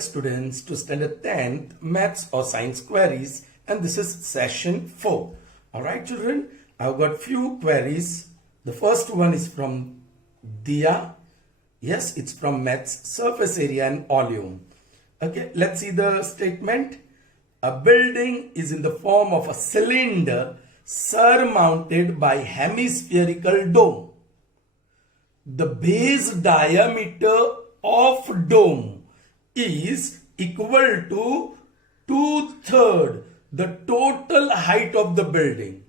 back students to standard 10th maths or science queries, and this is session 4. Alright children, I've got few queries. The first one is from Dia. Yes, it's from maths, surface area and volume. Okay, let's see the statement. A building is in the form of a cylinder surmounted by hemispherical dome. The base diameter of dome is equal to 2/3 the total height of the building.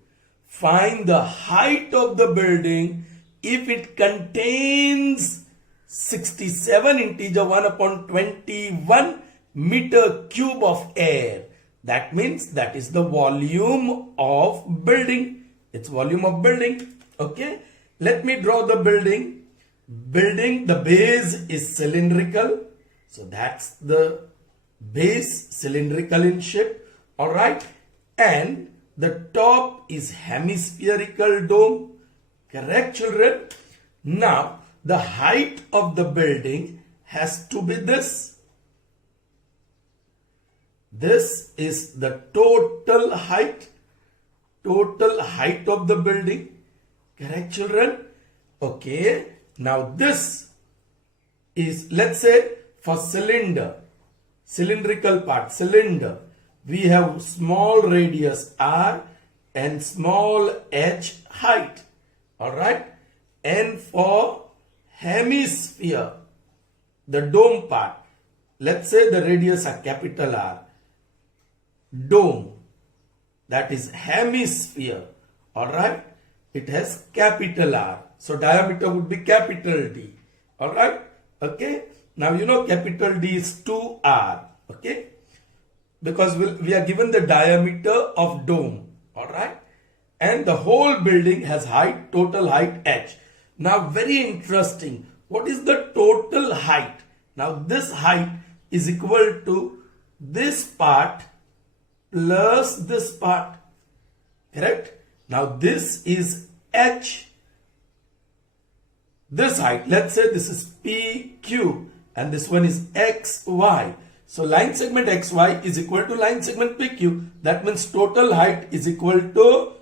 Find the height of the building if it contains 67 integer 1/21 meter cube of air. That means that is the volume of building. It's volume of building. Okay. Let me draw the building. The base is cylindrical. So that's the base, cylindrical in shape. Alright. And the top is hemispherical dome. Correct, children? Now, the height of the building has to be this. This is the total height of the building. Correct, children? Okay. Now this is, let's say, for cylindrical part, cylinder, we have small radius r and small h height. Alright. And for hemisphere, the dome part, let's say the radius are capital R. Dome, that is hemisphere. Alright. It has capital R. So diameter would be capital D. Alright. Okay. Now you know capital D is 2R. Okay. Because we are given the diameter of dome. Alright. And the whole building has height, total height h. Now very interesting. What is the total height? Now this height is equal to this part plus this part. Correct? Now this is h. This height, let's say this is PQ and this one is XY. So line segment XY is equal to line segment PQ. That means total height is equal to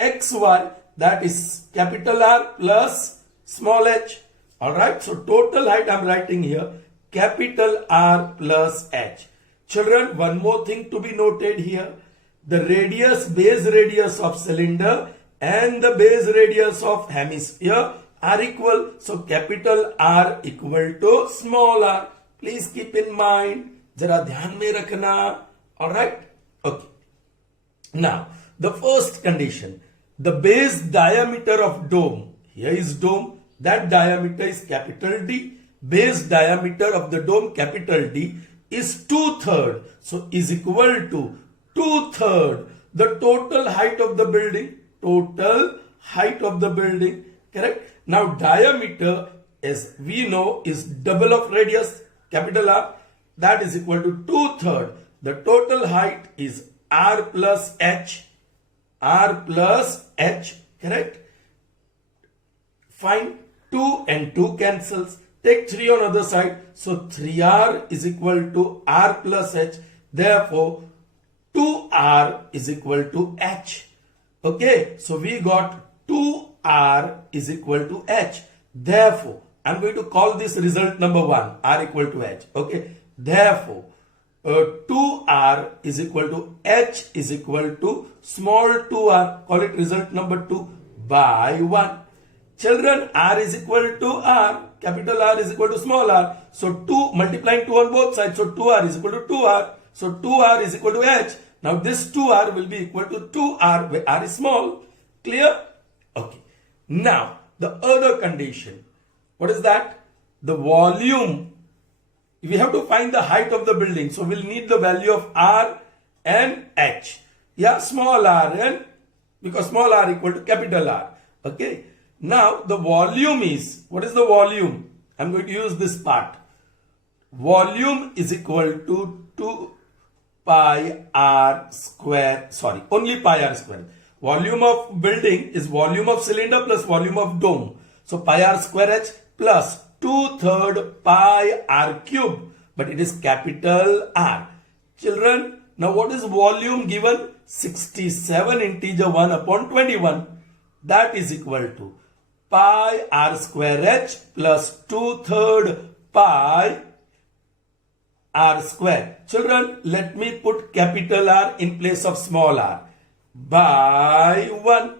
XY. That is capital R plus small h. Alright, so total height I'm writing here capital R plus h. Children, one more thing to be noted here. The radius, base radius of cylinder and the base radius of hemisphere are equal. So capital R equal to small r. Please keep in mind. Jara dhyan mein rakhna. Alright. Okay. Now, the first condition. The base diameter of dome. Here is dome. That diameter is capital D. Base diameter of the dome, capital D, is 2/3. So is equal to 2/3 the total height of the building. Total height of the building. Correct? Now diameter, as we know, is double of radius, capital R. That is equal to 2/3. The total height is R plus H. R plus H. Correct? Find 2 and 2 cancels. Take 3 on other side. So 3R is equal to R plus H. Therefore, 2R is equal to H. Okay, so we got 2R is equal to H. Therefore, I'm going to call this result number 1, R equal to H. Okay, therefore, 2R is equal to H is equal to small 2R. Call it result number 2 by 1. Children, R is equal to R. Capital R is equal to small r. So 2 multiplying 2 on both sides. So 2R is equal to 2R. So 2R is equal to H. Now this 2R will be equal to 2R where R is small. Clear? Okay. Now the other condition. What is that? The volume. We have to find the height of the building. So we'll need the value of R and H. Yeah, small r and because small r equal to capital R. Okay. Now the volume is, what is the volume? I'm going to use this part. Volume is equal to 2 pi r square, only pi r square. Volume of building is volume of cylinder plus volume of dome. So pi r square h plus 2/3 pi r cube but it is capital R. Children, now what is volume given? 67 integer 1 upon 21. That is equal to pi r square h plus 2/3 pi r square. Children, let me put capital R in place of small r. By 1.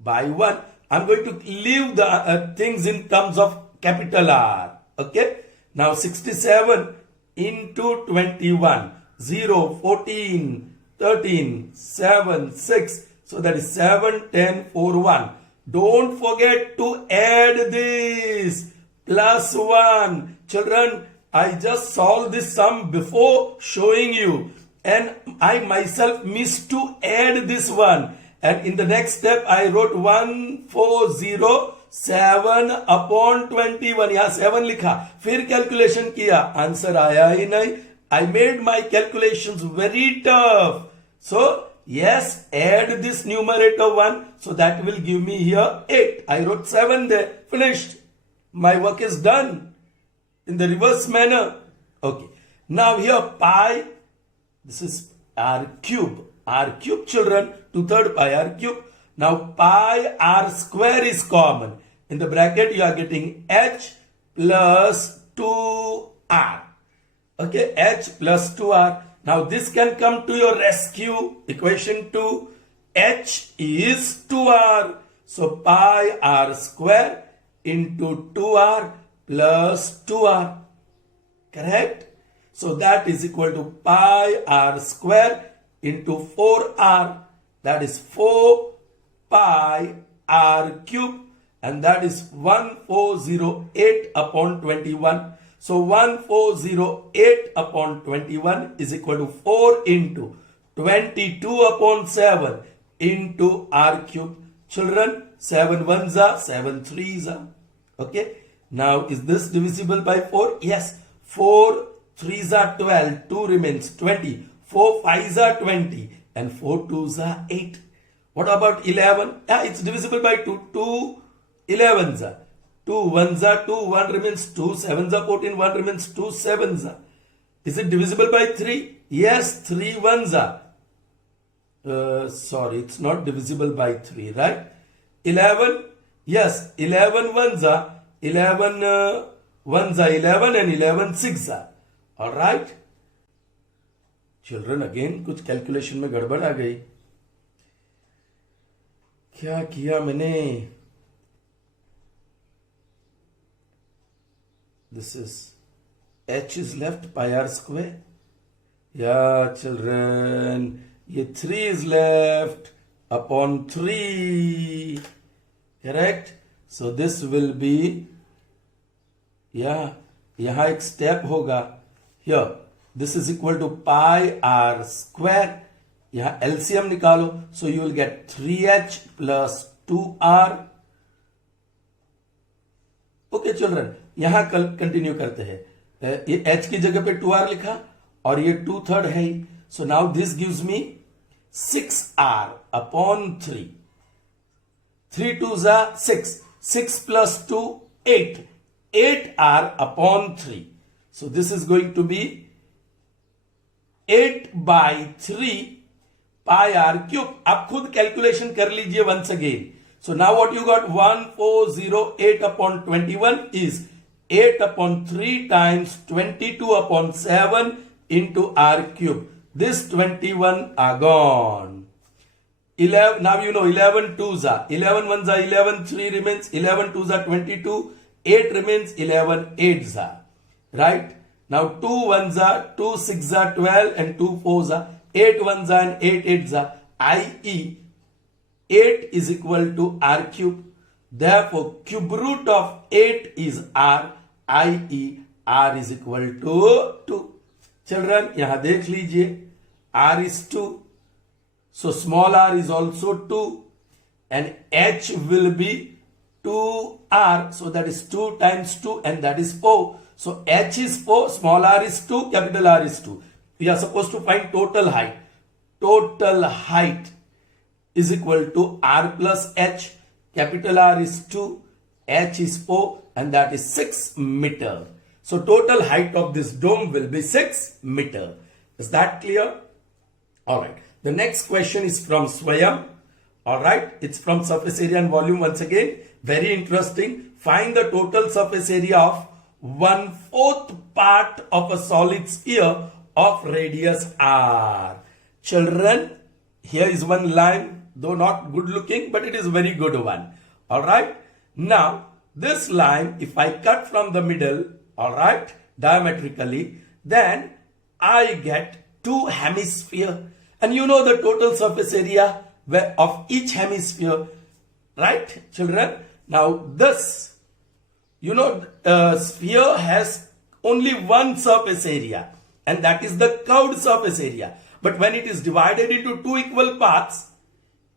By 1. I'm going to leave the things in terms of capital R. Okay. Now 67 into 21. 0, 14, 13, 7, 6. So that is 7, 10, 4, 1. Don't forget to add this. Plus 1. Children, I just solved this sum before showing you. And I myself missed to add this one. And in the next step, I wrote 1407 upon 21. यहाँ 7 लिखा. फिर calculation किया. Answer आया ही नहीं. I made my calculations very tough. So, yes, add this numerator 1. So that will give me here 8. I wrote 7 there. Finished. My work is done. In the reverse manner. Okay. Now here pi. This is r cube. R cube, children. 2/3 pi r cube. Now pi r square is common. In the bracket you are getting h plus 2r. Okay, h plus 2r. Now this can come to your rescue. Equation 2. H is 2r. So pi r square into 2r plus 2r. Correct? So that is equal to pi r square into 4r. That is 4 pi r cube. And that is 1408 upon 21. So 1408 upon 21 is equal to 4 into 22 upon 7 into r cube. Children, 7 ones are, 7 threes are. Okay. Now is this divisible by 4? Yes. 4 threes are 12. 2 remains 20. 4 fives are 20. And 4 twos are 8. What about 11? Yeah, it's divisible by 2. 2 11s are. 2 ones are 2, 1 remains 2, 7s are 14, 1 remains 2, 7s are. Is it divisible by 3? Yes, 3 ones are. Sorry, it's not divisible by 3, right? 11, yes, 11 ones are. 11 ones are 11 and 11 6 are. Alright? Children, again, कुछ calculation में गड़बड़ आ गई. क्या किया मैंने? This is h is left pi r square. Yeah, children. Ye 3 is left upon 3. Correct? So this will be, yeah, यहाँ एक step होगा. Here, this is equal to pi r square. यहाँ LCM निकालो. So you will get 3h plus 2r. Okay, children. यहां कल continue करते हैं. ये h की जगह पे 2r लिखा और ये 2/3 है. So now this gives me 6r upon 3. 3 2s are 6. 6 plus 2 8. 8r upon 3. So this is going to be 8 by 3 pi r cube. आप खुद कैलकुलेशन कर लीजिए once again. So now what you got? 1408 upon 21 is 8 upon 3 times 22 upon 7 into r cube. This 21 are gone. 11, now you know 11 twos are. 11 ones are 11, 3 remains. 11 twos are 22, 8 remains, 11 eights are. Right? Now 2 ones are, 2 6 are 12 and 2 fours are. 8 ones are and 8 eights are. I.e. 8 is equal to r cube. Therefore, cube root of 8 is r, i.e. r is equal to 2. Children, यहाँ देख लीजिए, r is 2. So, small r is also 2. And h will be 2r. So, that is 2 times 2 and that is 4. So, h is 4, small r is 2, capital R is 2. We are supposed to find total height. Total height is equal to r plus h. Capital R is 2, h is 4 and that is 6 meter. So total height of this dome will be 6 meter. Is that clear? Alright. The next question is from Swayam. Alright. It's from surface area and volume once again. Very interesting. Find the total surface area of 1/4 part of a solid sphere of radius r. Children, here is one line, though not good looking, but it is a very good one. Alright. Now, this line, if I cut from the middle, alright, diametrically, then I get two hemisphere. And you know the total surface area of each hemisphere, right, children? Now, this, you know, sphere has only one surface area, and that is the curved surface area. But when it is divided into two equal parts,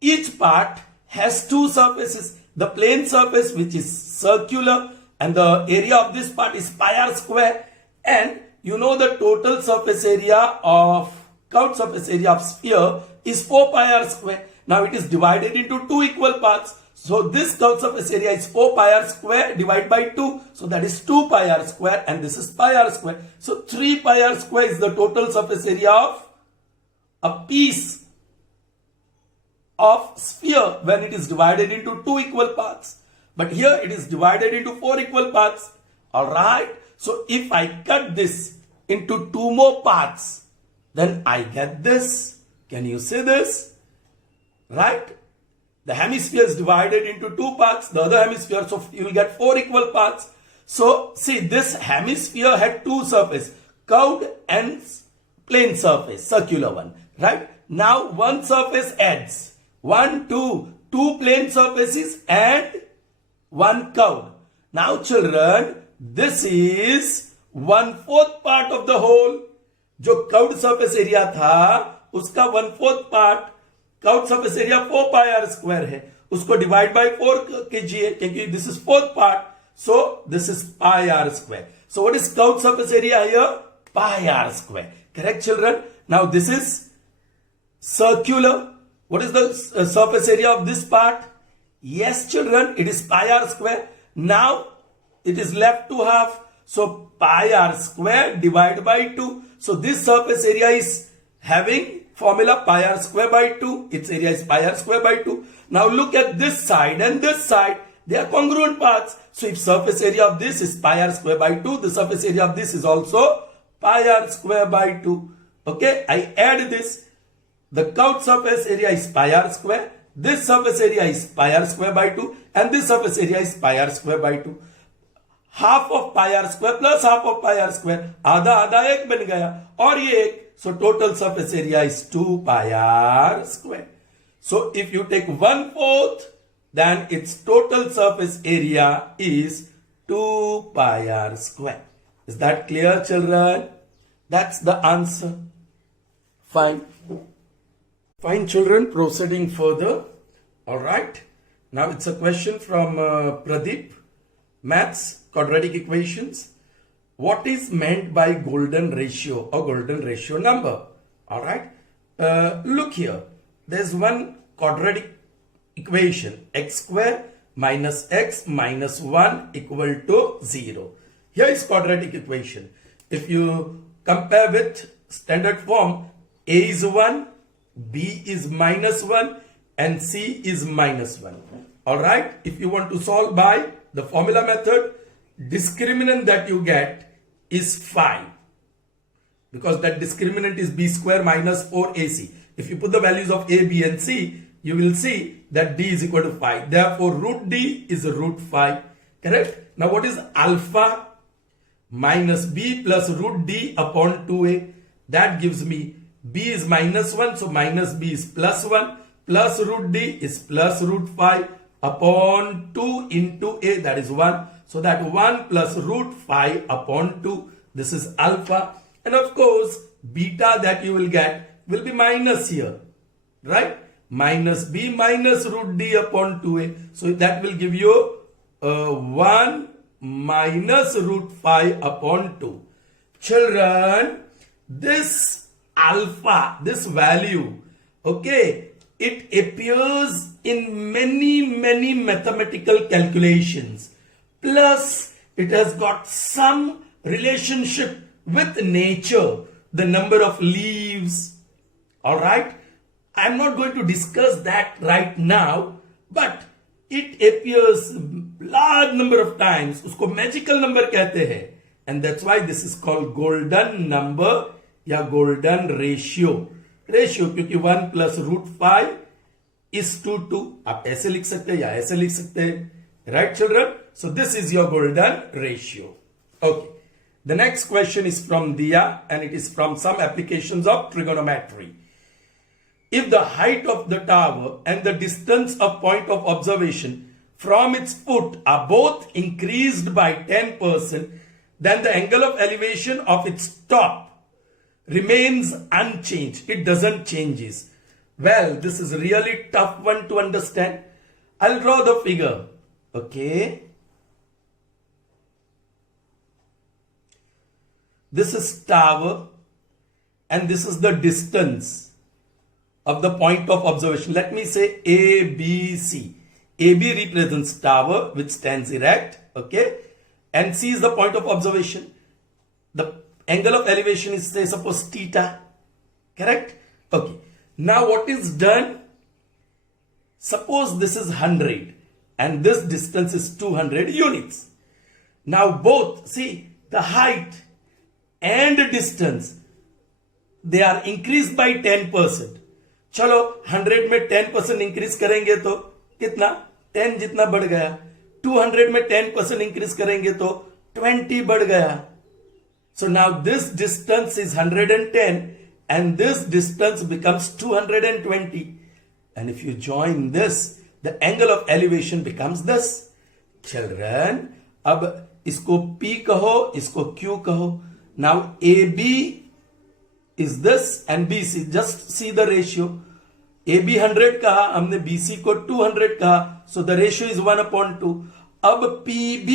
each part has two surfaces. The plane surface, which is circular, and the area of this part is pi r square. And you know the total surface area of curved surface area of sphere is 4 pi r square. Now it is divided into two equal parts. So this curved surface area is 4 pi r square divided by 2. So that is 2 pi r square, and this is pi r square. So 3 pi r square is the total surface area of a piece of sphere when it is divided into two equal parts. But here it is divided into 4 equal parts. Alright. So if I cut this into 2 more parts, then I get this. Can you see this? Right? The hemisphere is divided into 2 parts, the other hemisphere, so you will get 4 equal parts. So see, this hemisphere had 2 surfaces, curved and plane surface, circular one. Right? Now one surface adds 2 plane surfaces and 1 curved. Now children, this is 1/4 part of the whole. जो curved surface area था उसका 1/4 part, curved surface area 4 pi r square है, उसको divide by 4 कीजिए क्योंकि this is 4th part, so this is pi r square. So what is curved surface area here? Pi r square. Correct children? Now this is circular. What is the surface area of this part? Yes children, it is pi r square. Now it is left to half, so pi r square divided by 2. So this surface area is having formula pi r square by 2. Its area is pi r square by 2. Now look at this side and this side. They are congruent parts. So if surface area of this is pi r square by 2, the surface area of this is also pi r square by 2. Okay, I add this. The curved surface area is pi r square. This surface area is pi r square by 2. And this surface area is pi r square by 2. Half of pi r square plus half of pi r square, आधा आधा एक बन गया और ये एक. So total surface area is 2 pi r square. So if you take 1/4, then its total surface area is 2 pi r square. Is that clear children? That's the answer. Fine. Fine children, proceeding further. Alright. Now it's a question from Pradeep. Maths, quadratic equations. What is meant by golden ratio or golden ratio number? Alright. Look here. There's one quadratic equation. X square minus x minus 1 equal to 0. Here is quadratic equation. If you compare with standard form, a is 1, b is minus 1 and c is minus 1. Alright. If you want to solve by the formula method, discriminant that you get is 5 because that discriminant is b square minus 4ac. If you put the values of a, b and c, you will see that d is equal to 5. Therefore, root d is root 5. Correct? Now, what is alpha minus b plus root d upon 2a? That gives me b is minus 1, so minus b is plus 1 plus root d is plus root 5 upon 2 into a, that is 1. So that 1 plus root 5 upon 2, this is alpha. And of course, beta that you will get will be minus here, right? Minus b minus root d upon 2a. So that will give you 1 minus root 5 upon 2. Children, this alpha, this value, okay, it appears in many mathematical calculations. Plus, it has got some relationship with nature, the number of leaves. All right, I'm not going to discuss that right now, but it appears large number of times. उसको magical number कहते हैं, and that's why this is called golden number या golden ratio. Ratio क्योंकि 1 plus root 5 is to 2. आप ऐसे लिख सकते हैं या ऐसे लिख सकते हैं. Right, children? So this is your golden ratio. Okay. The next question is from Dia, and it is from some applications of trigonometry. If the height of the tower and the distance of point of observation from its foot are both increased by 10%, then the angle of elevation of its top remains unchanged. It doesn't changes. Well, this is really tough one to understand. I'll draw the figure. Okay. This is tower and this is the distance of the point of observation. Let me say A, B, C. AB represents tower which stands erect. Okay. And C is the point of observation. The angle of elevation is, say, suppose theta. Correct? Okay. Now what is done? Suppose this is 100 and this distance is 200 units. Now both, see, the height and distance, they are increased by 10%. चलो 100 में 10% increase करेंगे तो कितना 10 जितना बढ़ गया. 200 में 10% increase करेंगे तो 20 बढ़ गया. So now this distance is 110 and this distance becomes 220. And if you join this, the angle of elevation becomes this. Children, अब इसको P कहो, इसको Q कहो. Now AB is this and BC. Just see the ratio. AB 100 कहा, हमने BC को 200 कहा. So the ratio is 1/2. अब PB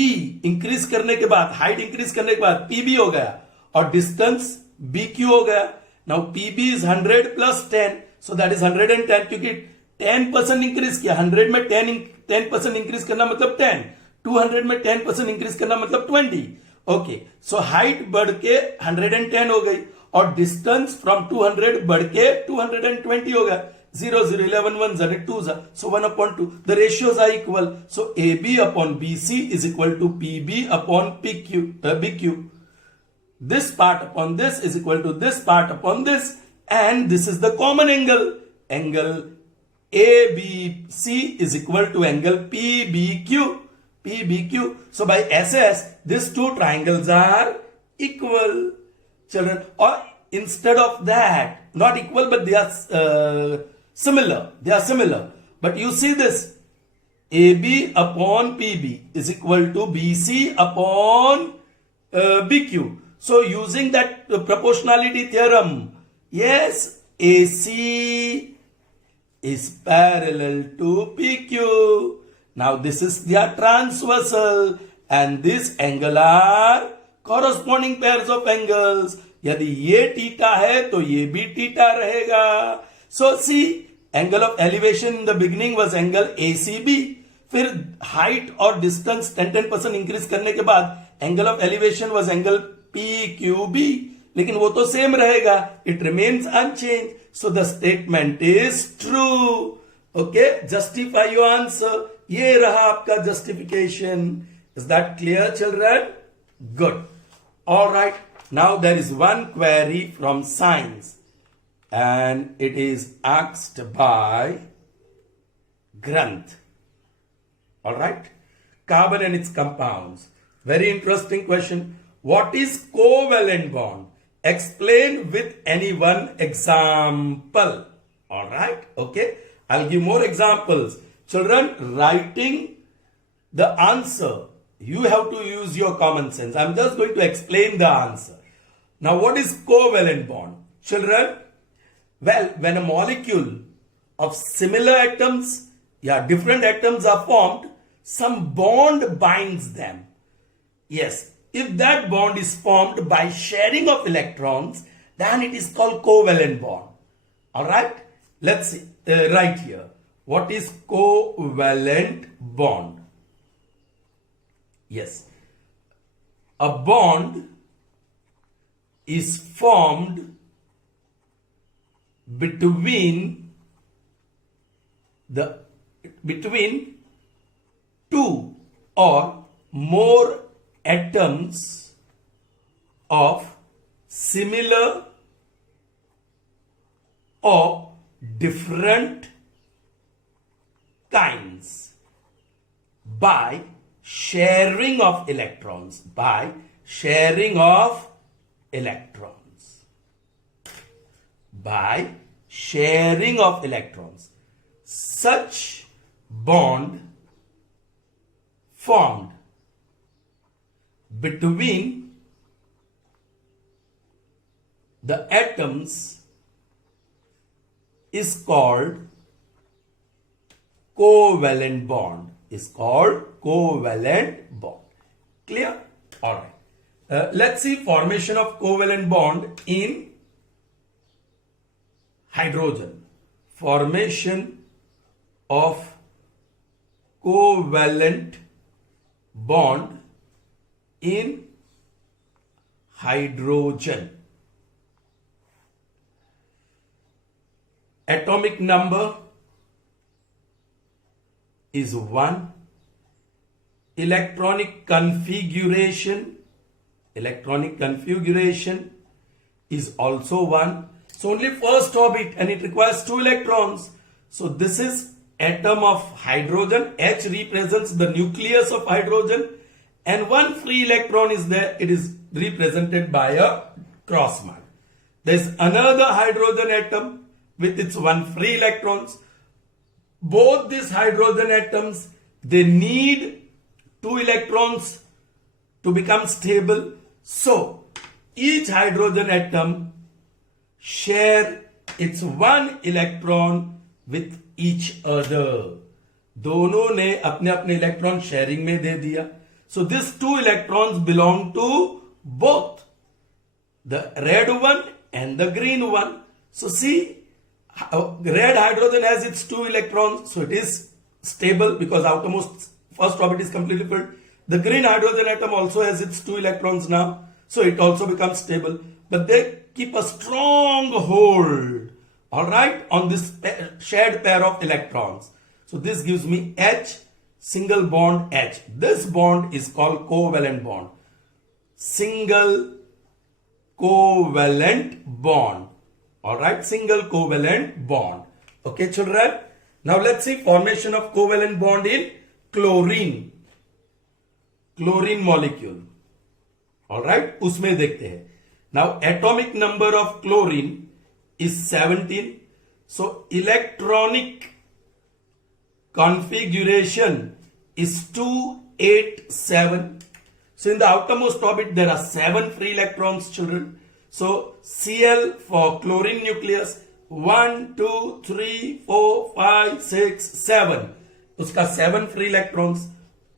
इंक्रीज करने के बाद, हाइट इंक्रीज करने के बाद PB हो गया और डिस्टेंस BQ हो गया. Now PB is 100 plus 10. So that is 110 क्योंकि 10% इंक्रीज किया. 100 में 10% इंक्रीज करना मतलब 10. 200 में 10% इंक्रीज करना मतलब 20. ओके, सो हाइट बढ़ के 110 हो गई और डिस्टेंस फ्रॉम 200 बढ़ के 220 हो गया. 0 0 11 1 0 2 so 1/2. The ratios are equal. So AB upon BC is equal to PB upon BQ. This part upon this is equal to this part upon this, and this is the common angle. Angle ABC is equal to angle PBQ. So by SS, these two triangles are equal, children. Or instead of that, not equal, but they are similar. They are similar. But you see this, AB upon PB is equal to BC upon BQ. So using that proportionality theorem, yes, AC is parallel to PQ. Now this is their transversal and this angle are corresponding pairs of angles. यदि ये theta है तो ये भी theta रहेगा. So see, angle of elevation in the beginning was angle ACB. फिर height और distance 10% increase करने के बाद angle of elevation was angle PQB. लेकिन वो तो same रहेगा. It remains unchanged. So the statement is true. Okay, justify your answer. ये रहा आपका justification. Is that clear, children? Good. All right. Now there is one query from science, and it is asked by Granth. All right. Carbon and its compounds. Very interesting question. What is covalent bond? Explain with any one example. All right. Okay. I'll give more examples. Children, writing the answer, you have to use your common sense. I'm just going to explain the answer. Now, what is covalent bond? Children, well, when a molecule of similar atoms, different atoms are formed, some bond binds them. Yes, if that bond is formed by sharing of electrons, then it is called covalent bond. All right, let's see, right here. What is covalent bond? Yes, a bond is formed between two or more atoms of similar or different kinds by sharing of electrons. By sharing of electrons. By sharing of electrons. Such bond formed between the atoms is called covalent bond. Is called covalent bond. Clear? Alright. Let's see formation of covalent bond in hydrogen. Formation of covalent bond in hydrogen. Atomic number is 1. Electronic configuration is also 1. So only first orbit, and it requires 2 electrons. So this is atom of hydrogen. H represents the nucleus of hydrogen, and 1 free electron is there. It is represented by a cross mark. There is another hydrogen atom with its 1 free electrons. Both these hydrogen atoms, they need 2 electrons to become stable. So each hydrogen atom share its 1 electron with each other. दोनों ने अपने अपने electron sharing में दे दिया. So these 2 electrons belong to both the red one and the green one. So see, red hydrogen has its 2 electrons, so it is stable because outermost first orbit is completely filled. The green hydrogen atom also has its 2 electrons now, so it also becomes stable. But they keep a strong hold, alright, on this shared pair of electrons. So this gives me H, single bond H. This bond is called covalent bond. Single covalent bond. Alright, single covalent bond. Okay, children. Now let's see formation of covalent bond in chlorine. Chlorine molecule. Alright, उसमें देखते हैं. Now atomic number of chlorine is 17. So electronic configuration is 287. So in the outermost orbit there are 7 free electrons, children. So Cl for chlorine nucleus 1, 2, 3, 4, 5, 6, 7. उसका 7 free electrons.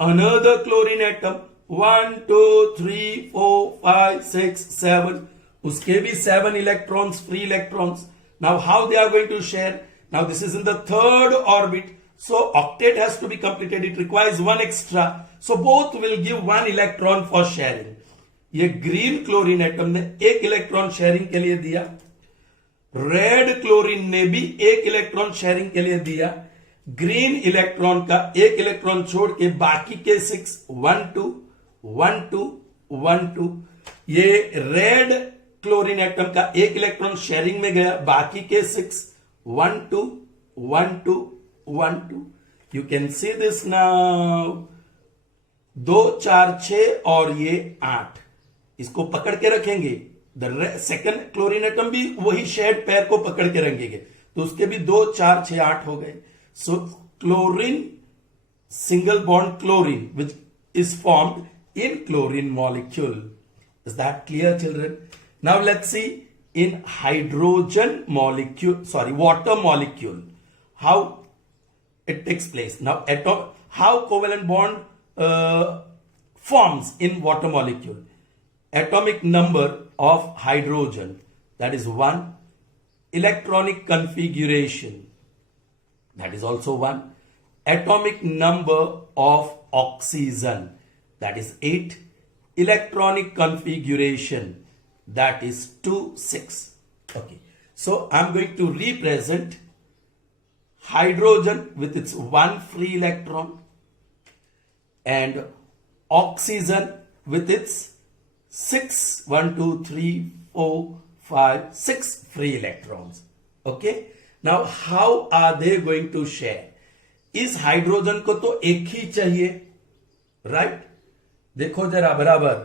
Another chlorine atom 1, 2, 3, 4, 5, 6, 7. उसके भी 7 electrons, free electrons. Now how they are going to share? Now this is in the 3rd orbit. So octet has to be completed. It requires 1 extra. So both will give 1 electron for sharing. ये green chlorine atom ने 1 electron sharing के लिए दिया. Red chlorine ने भी 1 electron sharing के लिए दिया. ग्रीन इलेक्ट्रॉन का 1 इलेक्ट्रॉन छोड़ के बाकी के 6 1 2 1 2 1 2. ये रेड क्लोरीन एटम का 1 इलेक्ट्रॉन शेयरिंग में गया. बाकी के 6 1 2 1 2 1 2. You can see this now. 2 4 6 और ये 8. इसको पकड़ के रखेंगे. द सेकंड क्लोरीन एटम भी वही शेड पेयर को पकड़ के रखेंगे, तो उसके भी 2 4 6 8 हो गए. So chlorine, single bond chlorine which is formed in chlorine molecule. Is that clear, children? Now let's see in hydrogen molecule, sorry, water molecule, how it takes place. Now how covalent bond forms in water molecule. Atomic number of hydrogen, that is 1. Electronic configuration, that is also 1. Atomic number of oxygen, that is 8. Electronic configuration, that is 2, 6. Okay. So I'm going to represent hydrogen with its 1 free electron and oxygen with its 6, 1, 2, 3, 4, 5, 6 free electrons. Okay. Now how are they going to share? इस hydrogen को तो एक ही चाहिए, right? देखो जरा बराबर,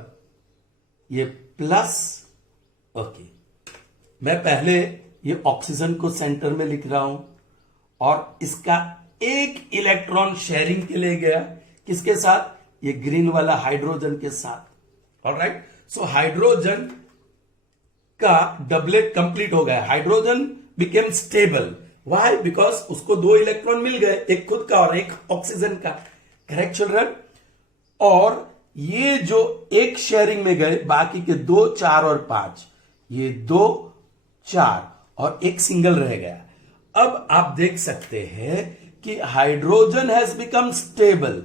ये plus, okay, मैं पहले ये ऑक्सीजन को सेंटर में लिख रहा हूं और इसका एक इलेक्ट्रॉन शेयरिंग के लिए गया, किसके साथ? ये ग्रीन वाला हाइड्रोजन के साथ। ऑलराइट, सो हाइड्रोजन का डबलेट कंप्लीट हो गया, hydrogen became stable. Why? Because उसको 2 इलेक्ट्रॉन मिल गए, एक खुद का और एक ऑक्सीजन का। Correct children? और ये जो एक शेयरिंग में गए, बाकी के 2, 4 और 5, ये 2, 4 और एक सिंगल रह गया। अब आप देख सकते हैं कि hydrogen has become stable,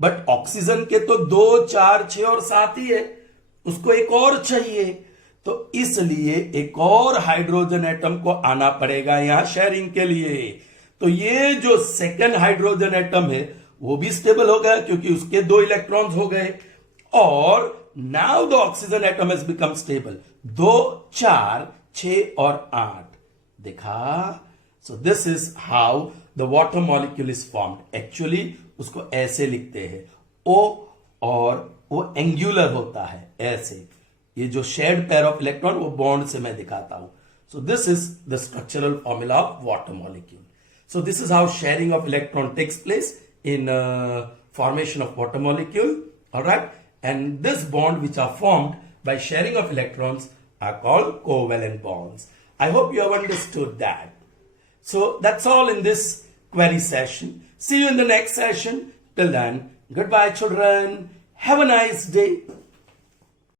but oxygen के तो 2, 4, 6 और 7 ही है, उसको एक और चाहिए, तो इसलिए एक और हाइड्रोजन एटम को आना पड़ेगा यहां शेयरिंग के लिए। तो ये जो सेकंड हाइड्रोजन एटम है वो भी स्टेबल हो गया क्योंकि उसके 2 इलेक्ट्रॉन्स हो गए, और now the oxygen atom has become stable. 2, 4, 6 और 8 देखा? सो this is how the water molecule is formed. Actually उसको ऐसे लिखते हैं, ओ, और वो एंगुलर होता है ऐसे। ये जो शेयर्ड पेयर ऑफ इलेक्ट्रॉन वो बॉन्ड से मैं दिखाता हूं। सो this is the structural formula of water molecule. So this is how sharing of electron takes place in formation of water molecule. All right, and this bond which are formed by sharing of electrons are called covalent bonds. I hope you have understood that. So that's all in this query session. See you in the next session. Till then, goodbye children. Have a nice day.